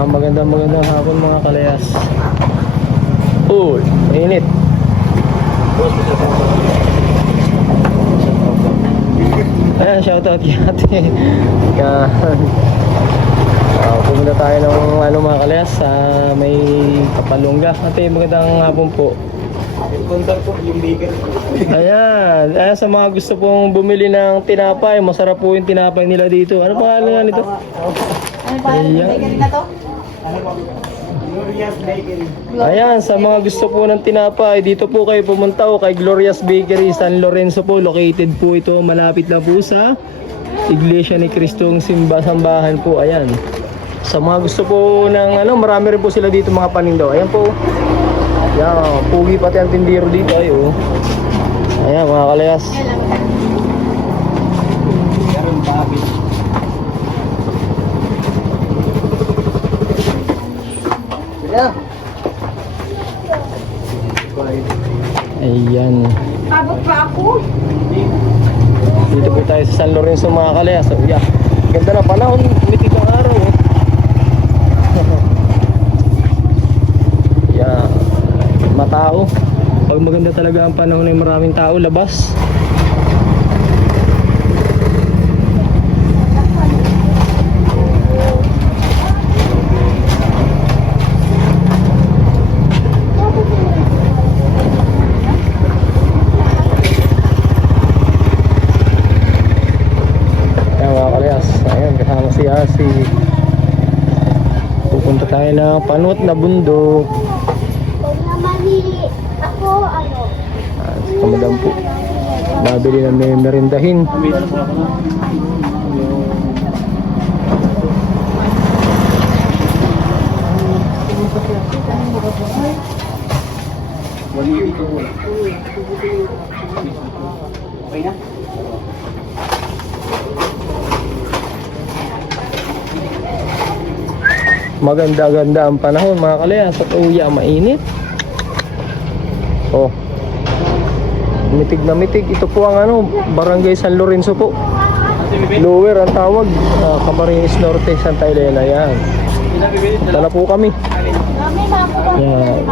Magandang hapon mga kalayas. Uy, mainit. Ayan, shoutout kay ate. Yan. Pumunta tayo ng mga kalayas sa may Kapalungga. Ate, magandang hapon po. Yung baker. Ayan, sa mga gusto pong bumili ng tinapay, masarap po yung tinapay nila dito. Ano pangalan nga nito? Ano pa yung bakery na to? Glorious Bakery. Ayan, sa mga gusto po ng tinapay, dito po kayo pumunta kay Glorious Bakery, San Lorenzo po. Located po ito, malapit lang po sa Iglesia ni Cristong Sambahan po. Ayan. Sa mga gusto po ng marami rin po sila dito mga panindaw. Ayan po. Ayan, pugi pati ang tindiro dito ay oh. Ayan mga kalayas. Meron bakit? Yeah. Ayan. Abot pa ako. Dito po tayo sa San Lorenzo mga kalayas. So, yeah. Ganda na panahon, mitig ang araw oh. Yeah. Matao. Pag maganda talaga ang panahon ay maraming tao labas. Si pupunta tayo ng panot na bundok. Pag naman ako, Sa madam po, babili na may merindahin. Okay na? Maganda-ganda ang panahon mga kalayas. At uya, mainit. Oh, mitig na mitig. Ito po ang Barangay San Lorenzo po. Lower ang tawag, Camarines Norte, Santa Elena. Yan. Dala po kami. Yan.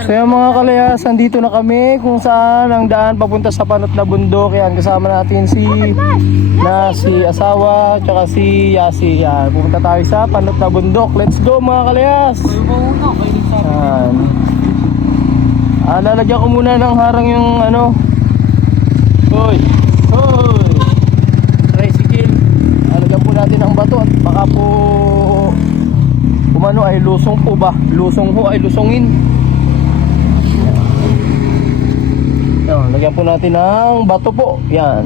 So yan mga kalayas, andito na kami kung saan ang daan papunta sa Panot na Bundok. Yan, kasama natin si asawa tsaka si Yasi. Yan, pupunta tayo sa Panot na Bundok. Let's go mga kalayas. Yan. Lalagyan ko muna ng harang yung Hoy, tricycle. Lalagyan po natin ang bato at baka po kumano ay lusong po ba? Lusong po ay lusongin. Yan, lagyan po natin ng bato po. Yan.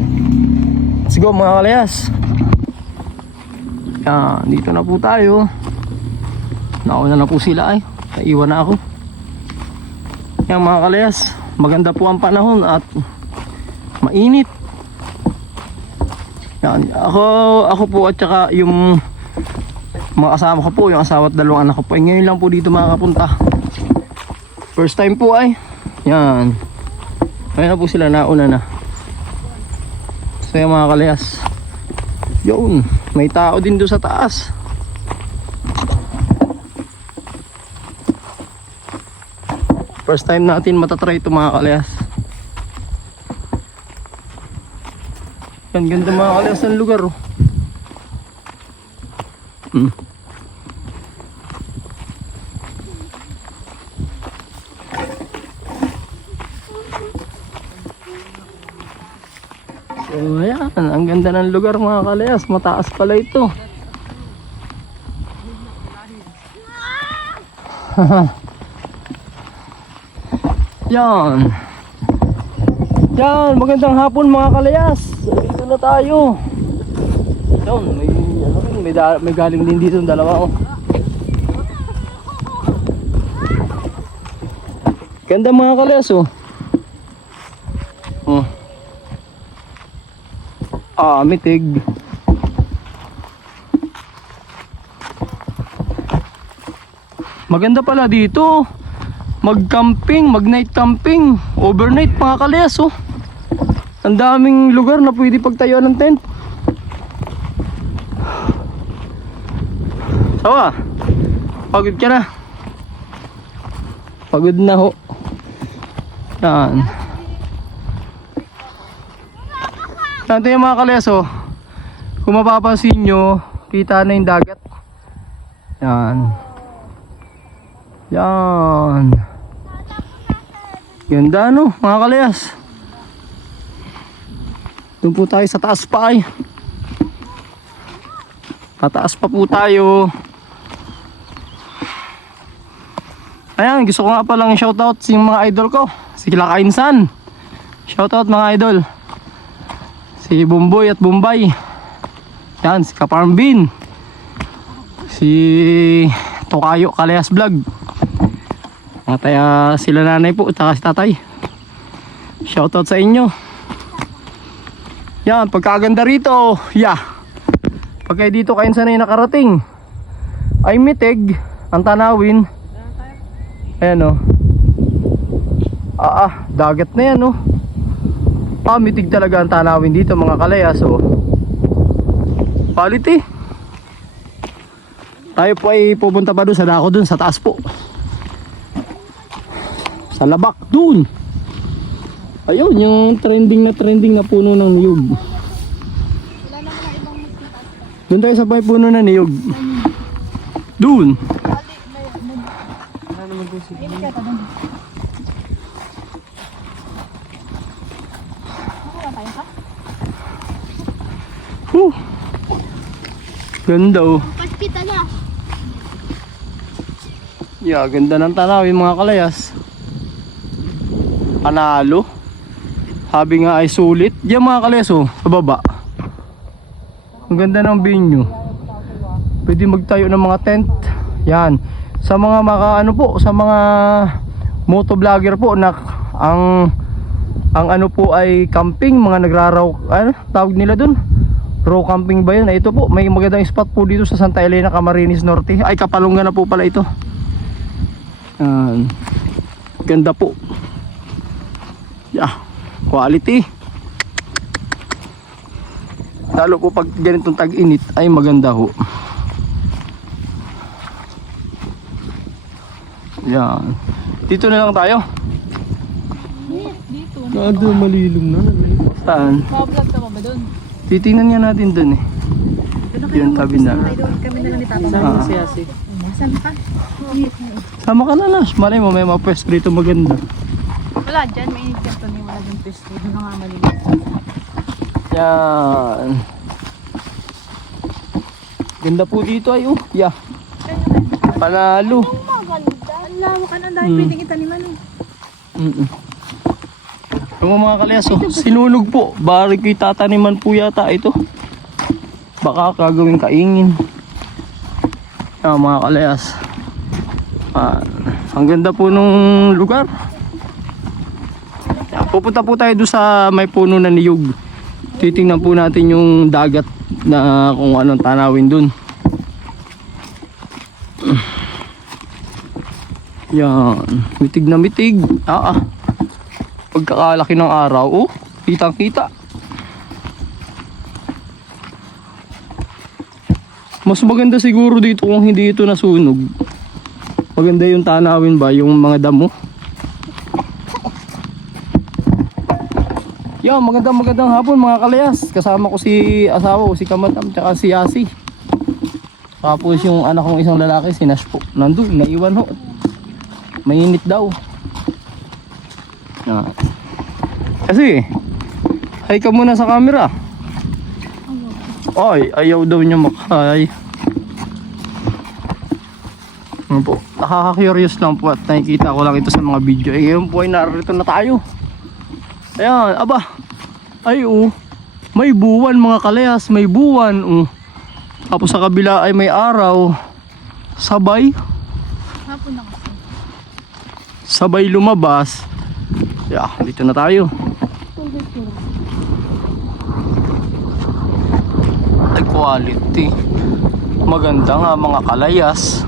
Let's go mga kalayas. Yan, dito na po tayo. Nauna na po sila ay. Naiwan na ako. Yan mga kalayas, maganda po ang panahon at mainit. Yan, ako po at saka yung mga kasama ko po, yung asawa at dalawang anak ko po. Ngayon lang po dito makakapunta. First time po ay. Yan. Ayun na po sila, nauna na. So yan mga kalayas. Yun, may tao din doon sa taas. First time natin matatry ito mga kalayas. Yan, ganda mga kalayas ng lugar oh. So ayan, ang ganda ng lugar mga kalayas. Mataas pala ito. Yan. Yan, magandang hapon mga kalayas. Dito na tayo. Yan, may galing din dito ng dalawa oh. Ganda mga kalayas oh. Mitig. Maganda pala dito. Mag-camping, mag-night camping, overnight mga kalayas oh. Ang daming lugar na pwede pagtayuan ng tent. Sawa. Pagod ka na. Pagod na ho. Yan. Ito yung mga kalayas oh. Kung mapapansin nyo, kita na yung dagat. Yan. Yan. Ganda no mga kalayas. Doon po tayo sa taas pa ay. Tataas pa po tayo. Ayan, gusto ko nga palang shoutout sa mga idol ko. Si Kila Kainsan. Shoutout mga idol. Si Bumboy at Bombay. Yan, si Kaparmbin. Si Tokayo Kalayas Vlog. Mataya sila nanay po at si tatay. Shoutout sa inyo. Yan, pagkaganda rito. Yeah. Pagka dito Kainsan ay nakarating, ay mitig ang tanawin. Ayan o. Dagat na yan o. Mitig talaga ang tanawin dito mga kalayas o. Quality. Tayo po ay pupunta pa doon sa dako doon sa taas po. Sa labak doon. Ayun yung trending na puno ng niyog. Doon tayo sa may puno ng niyog. Doon. Ganda oh. Pagkita na. Yeah, ganda ng tanawin mga kalayas. Panalo. Sabi nga ay sulit. Diyan mga kalayas oh, sa baba. Ang ganda ng venue. Pwede magtayo ng mga tent. Yan. Sa mga sa mga motovlogger po na ang ano po ay camping, mga nagraraw, ano tawag nila dun? Raw camping ba yun? Ito po, may magandang spot po dito sa Santa Elena, Camarines Norte. Ay, Kapalungan na po pala ito. Ganda po. Yeah, quality. Lalo po pag ganitong tag-init ay maganda ho. Yan. Dito na lang tayo. Dito. Nado malilom na. Saan? Mablog ka ba doon? Titingnan nga natin dun eh. Yung tabi na. Kami na lang ni Papa. Ah. Saan ka? Sama ka na na. Malay mo may mga pwesto rito maganda. Wala dyan, may init ka ni wala dyan pesto. Doon na nga malinis. Yan. Ganda po dito ay oh. Yeah. Panalo. Ang lawak ka na dahil pwedeng itaniman eh. Yung mga kalayas oh, sinunog po. Barbecue tataniman po yata ito. Baka kagawing kaingin. Yan mga kalayas. Ang ganda po nung lugar. Yan, pupunta po tayo doon sa may puno na niyog. Titingnan po natin yung dagat na kung anong tanawin dun. Yan, mitig na mitig. Pagkakalaki ng araw, oh, kitang kita. Mas maganda siguro dito kung hindi ito nasunog. Maganda yung tanawin ba, yung mga damo. Yan, magandang hapon mga kalayas. Kasama ko si asawa ko, si Kamatam, tsaka si Yasi. Tapos yung anak kong isang lalaki, si Nash po. Nandun, naiwan ho. Mainit daw. Yan. Kasi, hi ka muna sa camera. Ay, ayaw daw niya makahay. Ano po, nakaka-curious lang po at nakikita ko lang ito sa mga video. Ngayon po ay narito na tayo. Ayan, aba. Ay may buwan mga kalayas, may buwan. Tapos sa kabila ay may araw. Sabay. Hapon na kasi. Sabay lumabas. Yeah, dito na tayo. Ay, quality. Maganda nga mga kalayas.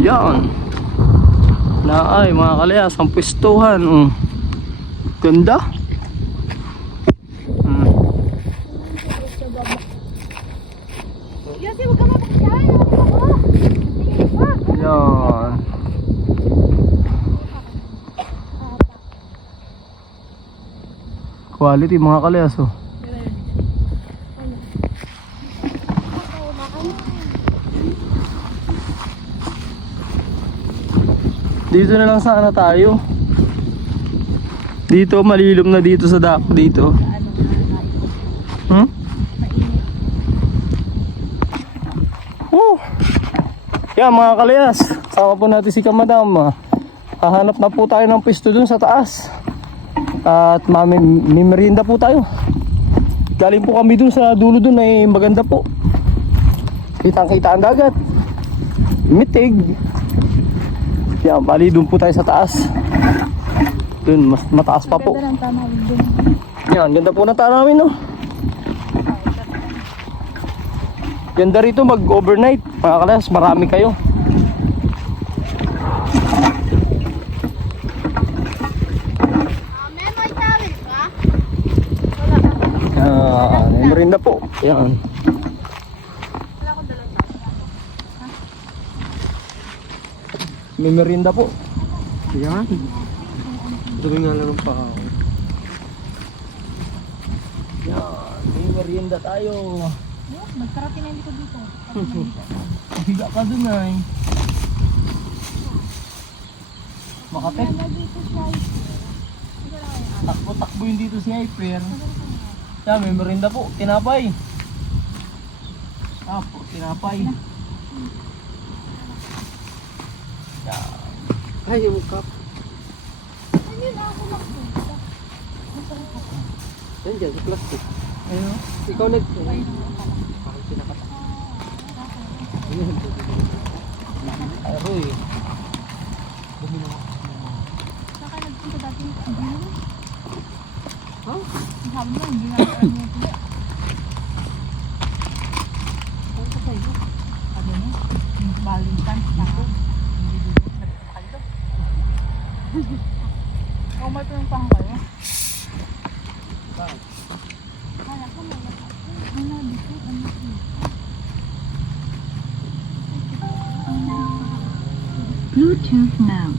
Yan. Naay mga kalayas, ang pwestuhan. Ganda. Yossi, huwag ka mapagdaan. Wag. Yan. Quality mga kalayas oh. Dito na lang sana tayo. Dito malilom na dito sa dock dito. Oh. Yan mga kalayas, sama po natin si Kamadam. Hahanap na po tayo ng pwesto dun sa taas. At may merienda po tayo. Galing po kami dun sa dulo dun ay maganda po. Kitang-kita ang dagat. Mitig. Yan, bali dun po tayo sa taas. Dun, mas mataas pa po. Ganda ng tanawin dun. Yan, ganda po ng tanawin no. Ganda rito mag-overnight. Mga kalas, marami kayo. May tawil ka? Yan, merienda po. Yan. Wala akong dalang May merienda po. Yan. Dumi nga lang pa ako. Yan, may merienda tayo. Magkarating na dito dito. Higa ka dun ay. Makapit. Takbo-takbo yun dito si Hyper. Yan, may merienda po. Tinapay. Po, tinapay. Yan. Ay, yung cup. Yan dyan, sa plastic. Ayun. Ikaw Aroy. Saka nagpunta dati yung hindi. Ha? Sabi mo, hindi na ano yung pula. Ano ka sa'yo? Sabi mo, yung Valentine's na ako. Hindi dito, nagpapakalo. O, may pinuntahan kayo? Bakit? Kaya ko may lakas. Ano, dito, ano dito. Bluetooth mount.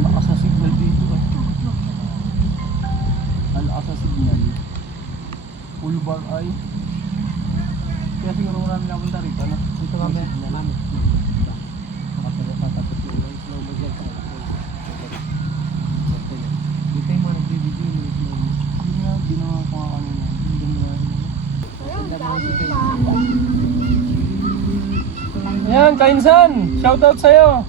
Lakas sa signal dito eh. Ang lakas sa signal. Full bar ay. Kaya siguro marami napunta rito, ano? Dito kami. Nakatapos yung slow mo dyan. Dito yung mga nagbibigay mo yung slow mo. Hindi nga, ginawa ko nga kanina. Hindi mo na Ayan, Kainsan! Shoutout sa'yo!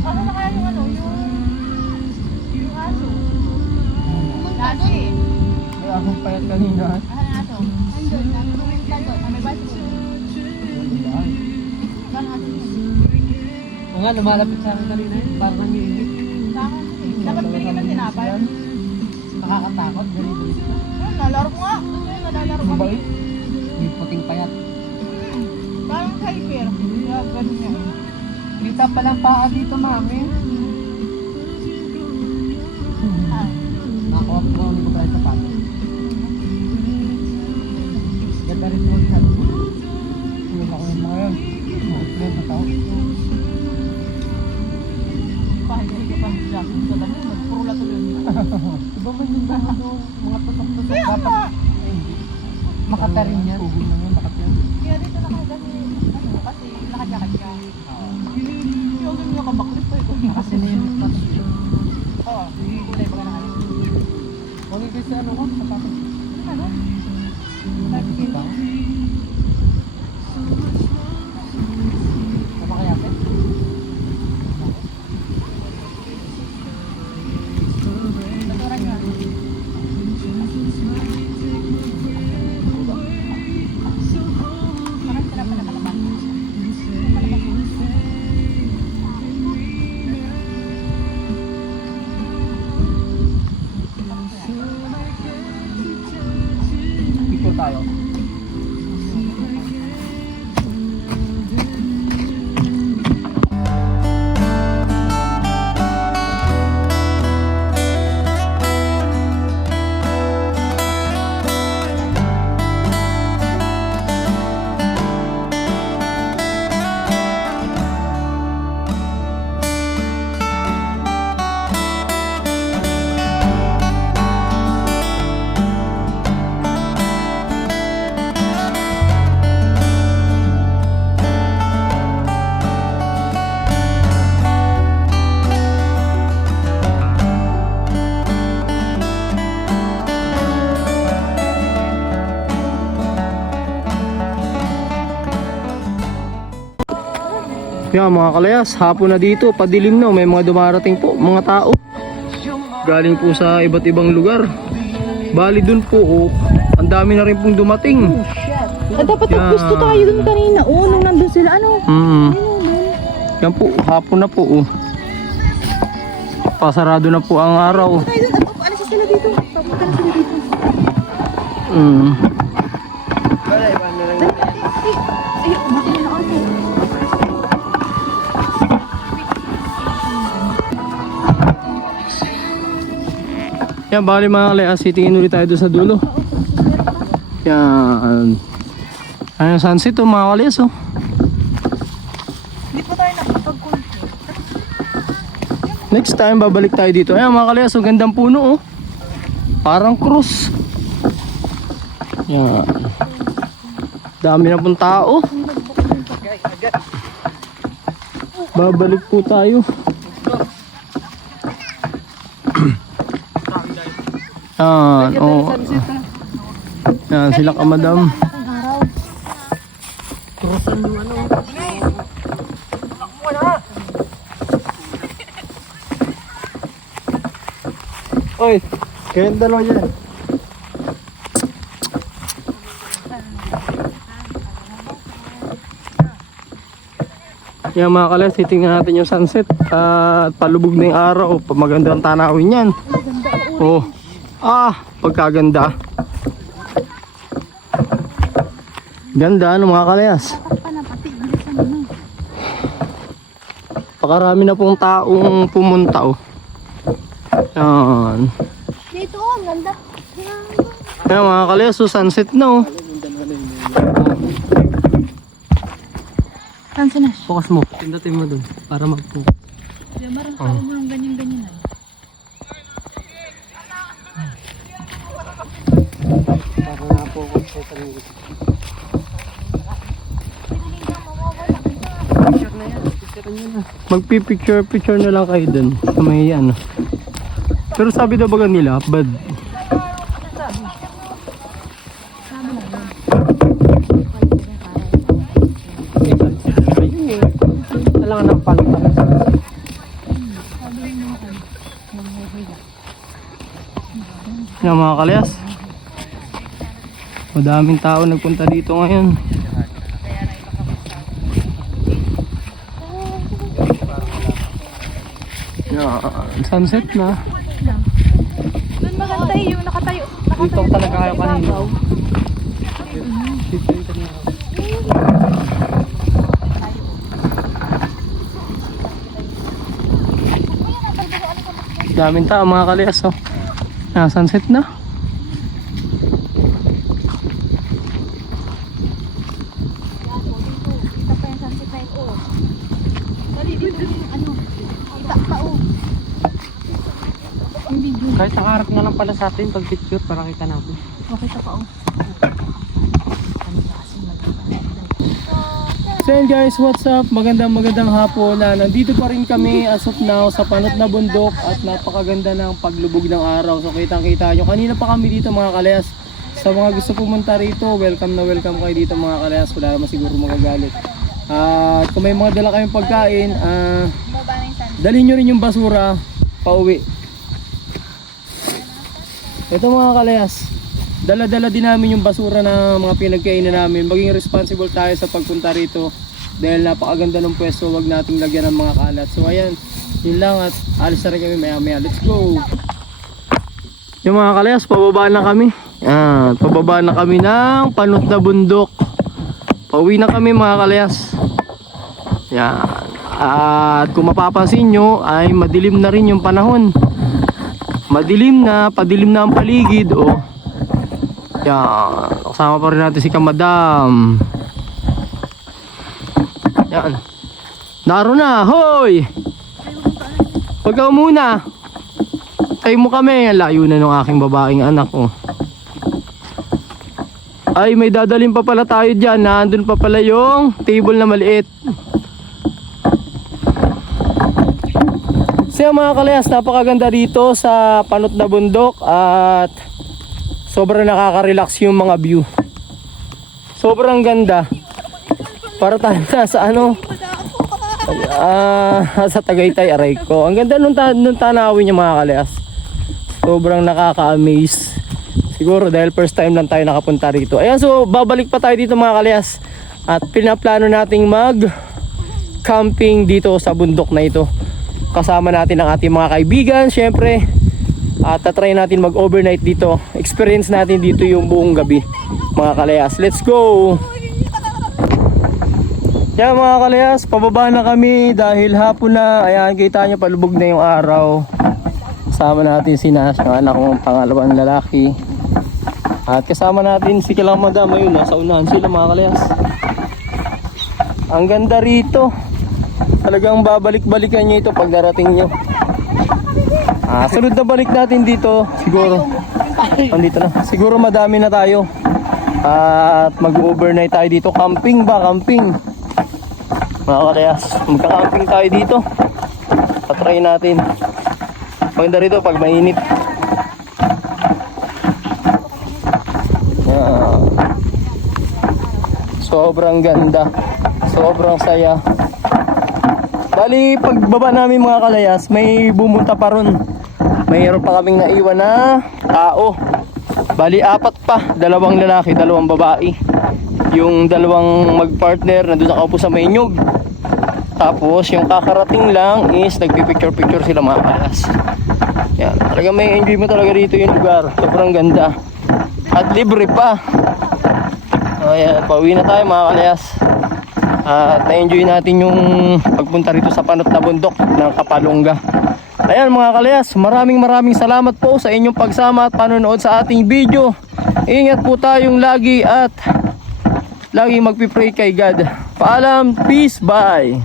Ano na kaya yung ano, yung aso? Lagi. May akong payat kanina. Ano yung aso? Andun, nagtuwing ka doon. May baso. Gano'n aso yun? Mga lumalapit sa akin kanina yun, parang nangiinit. Sa akin eh. Dapat binigyan ng tinapay. Nakakatakot, ganito. Ayun, nalaro ko nga. Doon yun, nalalaro kami. Mabait. May puting payat. Parang hyper. Kaya ganun yan. Kita palang paa dito, mami. Ah. Nakuha ko ni ko tayo sa pato. Ganda rin po sa ato. Yun ako yung mga yan. Mga na tao. Pahiga-higa pa siya. Sa dami, magpurula tuloy yun. Iba man yung gano'n doon, mga tutok-tutok. Kaya nga. Dapat makatarin yan. Pugong na yun, bakat yan. Kaya dito nakagani. Ano, kasi nakajakad ka. Yung ganun yung kabaklit pa ito. Nakasinimit na siya. Oo, kulay ba ka na kayo? Huwag yung kasi ano ko, sapatos. Ano? Nakikita ko. Tama kaya, Pet? Naturan nyo. Parang sila pa nakalaban. Nakalaban. Yan mga kalayas, hapon na dito, padilim na, may mga dumarating po, mga tao. Galing po sa iba't ibang lugar. Bali dun po, ang dami na rin pong dumating. Dapat Yeah. gusto tayo dun kanina. Nung nandun sila, ano? Yan po, hapon na po. Pasarado na po ang araw. Tayo dun. Ano sila dito? Papunta na sila dito. Ay, bakit na ako? Yan, bali mga kalayas, titingin ulit tayo doon sa dulo. Yan. Ano sunset oh, mga kalayas oh. Hindi pa tayo nakapag-control. Next time, babalik tayo dito. Ayan mga kalayas, ang gandang puno oh. Parang krus. Yan. Dami na pong tao. Babalik po tayo. Yan, oh. Yan, sila ka madam. Oy, kayong dalawa dyan. Yan mga kalayas, titingnan natin yung sunset. At palubog na yung araw. Maganda ang tanawin yan. Oh. Pagkaganda. Ganda ano mga kalayas. Pakarami na pong taong pumunta oh. Yan. Dito, ang ganda. Yan mga kalayas, so sunset na oh. Saan na? Focus mo, pindutin mo dun para mag-focus. Diyan marang parang mo yung ganyan-ganyan ay. Para na po ako sa sarili. Picture na yan. Picture nyo na. Magpipicture na lang kayo dun sa may ano. Pero sabi daw baga nila, bad. Kailangan ng palitan. Yan mga kalayas. Madaming tao nagpunta dito ngayon. Yan, sunset na. Doon maganda yung nakatayo. Dito talaga kayo kanina. Daming tao mga kalayas oh. Yan, sunset na. Kita pa yung sunset na ito. Dali dito yung ano. Kita pa oh. Yung video. Kahit nakaharap na lang pala sa atin pag picture para kita natin. Okay ka pa oh. So yun guys, what's up? Magandang hapon na nandito pa rin kami as of now sa panot na bundok at napakaganda ng paglubog ng araw. So kitang kita nyo, kanina pa kami dito mga kalayas. Sa mga gusto pumunta rito, welcome na welcome kayo dito mga kalayas. Wala naman siguro magagalit. At kung may mga dala kayong pagkain, dalhin nyo rin yung basura pauwi. Ito mga kalayas, dala-dala din namin yung basura na mga pinagkainan namin. Maging responsible tayo sa pagpunta rito dahil napakaganda ng pwesto, wag nating lagyan ng mga kalat. So ayan, yun lang at alis na rin kami maya-maya. Let's go! Yung mga kalayas, pababa na kami. Yan, pababa na kami ng panot na bundok. Pauwi na kami mga kalayas. Yan. At kung mapapansin nyo ay madilim na rin yung panahon. Madilim na, padilim na ang paligid oh. Yan, kasama pa rin natin si Kamadam. Yan. Naro na, hoy! Pagkaw muna. Tayo mo kami, layo na ng aking babaeng anak oh. Ay, may dadalhin pa pala tayo dyan. Nandun pa pala yung table na maliit. So mga kalayas, napakaganda dito sa panot na bundok at sobrang nakaka-relax yung mga view. Sobrang ganda. Para tayo sa ano, Sa Tagaytay, aray ko. Ang ganda nung tanawin niya mga kalayas. Sobrang nakaka-amaze. Siguro dahil first time lang tayo nakapunta rito. Ayan, so babalik pa tayo dito mga kalayas. At pinaplano nating mag-camping dito sa bundok na ito. Kasama natin ang ating mga kaibigan, syempre. At tatry natin mag-overnight dito. Experience natin dito yung buong gabi mga kalayas. Let's go! Yan mga kalayas, pababa na kami dahil hapon na. Ayan, kita nyo palubog na yung araw. Kasama natin si Nash, ang anak kong pangalawang lalaki. At kasama natin si Kilang Madam. Ayun, nasa unahan sila mga kalayas. Ang ganda rito. Talagang babalik-balikan nyo ito pag darating nyo. Sunod na balik natin dito. Siguro andito na. Siguro madami na tayo. At mag-overnight tayo dito. Camping ba? Camping. Mga kalayas, magka-camping tayo dito. Patry natin. Maganda rito pag mainit. Sobrang ganda. Sobrang saya. Bali, pagbaba namin mga kalayas, may bumunta pa ron. Mayroon pa kaming naiwan na tao. Bali, 4 pa. 2 lalaki, 2 babae. Yung 2 magpartner nandun nakaupo sa mainyog. Tapos yung kakarating lang is nagpipicture-picture sila mga kalayas. Yan, talaga may enjoy mo talaga dito yung lugar. Sobrang ganda. At libre pa. Ayan, pauwi na tayo mga kalayas. At na-enjoy natin yung pagpunta rito sa panot na bundok ng Kapalungga. Ayan mga kalayas, maraming salamat po sa inyong pagsama at panonood sa ating video. Ingat po tayong lagi at lagi magpipray kay God. Paalam, peace, bye!